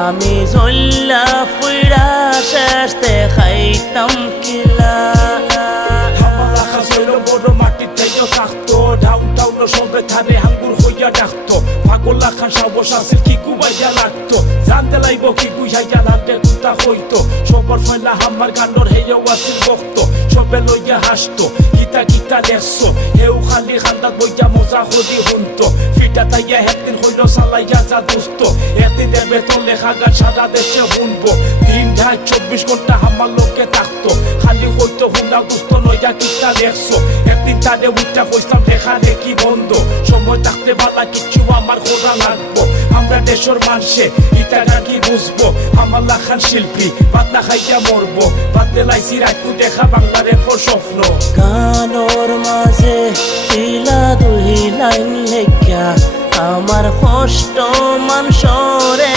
আমি জল্লা ফুইরা শেষ দেখাইতাম কিলা হামালা খাসল বড় মাটি থেকে থাকতো ডাউন সবে ধারে হাঙ্গুর হইয়া ডাকতো পাগলা খান সাবস আসিল কি কুবাইয়া লাগতো জানতে লাইব কি বুঝাইয়া নাতে কুতা হইতো সবর ফয়লা হামার গান্ডর হেয়েও আসিল বক্ত সবে লইয়া হাসতো গীতা লেখছো হেউ খালি খান্দাত বইয়া মজা হলি হুনতো ফিটা তাইয়া একদিন হইল চালাইয়া যা দুস্ত একদিন দেবে তো লেখা গান সারা দেশে শুনবো দিন 24 ঘন্টা হামার লোকে থাকতো খালি হইতো হুনা দুস্ত লইয়া গীতা লেখছো একদিন তারে উঠা কইতাম লেখা রেখি বন্ধ সময় থাকতে বালা কিছু আমার খোঁজা লাগবো আমরা দেশের মানুষে ইটা কি বুঝবো আমার লাখান শিল্পী ভাত না খাইয়া মরবো ভাত দেলাইছি রাখু দেখা বাংলার এরপর স্বপ্ন গানোর মাঝে তিলা দুই লাইন লেখা আমার কষ্ট মানসরে